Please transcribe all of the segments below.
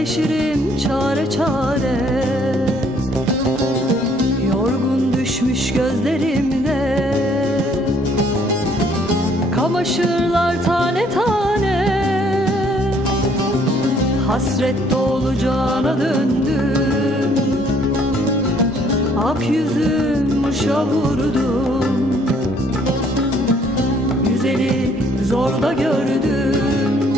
dertleşirim çare çare. Yorgun düşmüş gözlerimde kamaşırlar tane tane. Hasret dolu cana döndüm, ak yüzüm mışa vurdum. Güzeli zorda gördüm,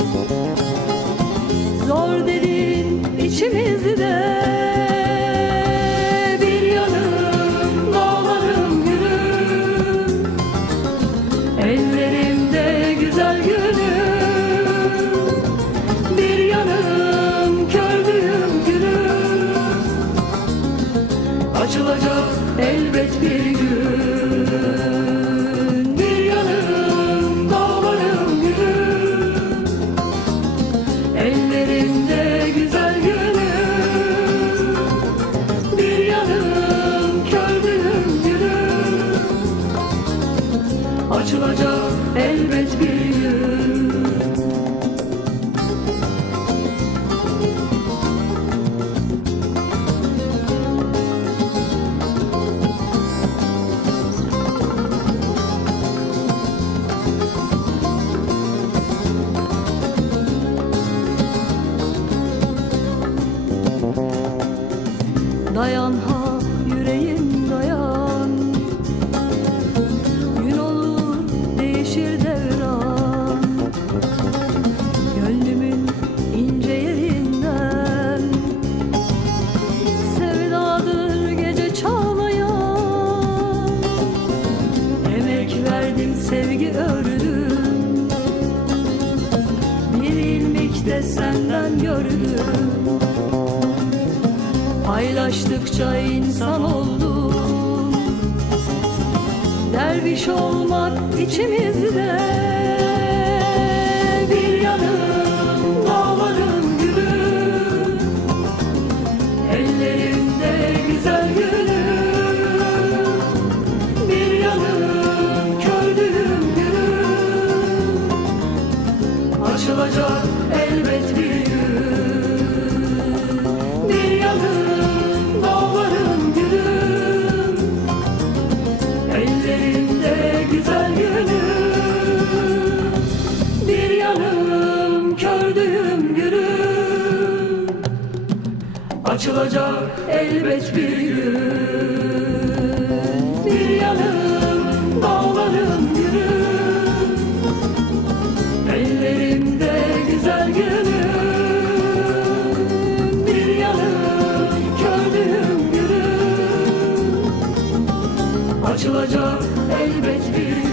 zor dedin içimizde. Bir yanım dağlarım gülüm, ellerimde güzel gülüm. Bir yanım kördüğüm gülüm, açılacak elbet bir gün. Bir yanım dağlarım gülüm, ellerimde güzel gülüm. Bir yanım kördüğüm gülüm, açılacak elbet bir gün. Dayan ha yüreğim dayan, gün olur değişir devran. Gönlümün ince yerinden sevdadır gece çağlayan. Emek verdim sevgi ördüm, bir ilmik de senden gördüm. Paylaştıkça insan oldum, derviş olmak içimizde. Bir yanım dağlarım gülüm, ellerimde güzel gülüm. Bir yanım kördüğüm gülüm, açılacak elbet bir gün. Bir yanım dağlarım gülüm, ellerimde güzel gülüm. Bir yanım kördüğüm gülüm, açılacak elbet bir gün. Bir yanım dağlarım gülüm, ellerimde güzel gülüm. Bir yanım kördüğüm gülüm, açılacak elbet bir gün.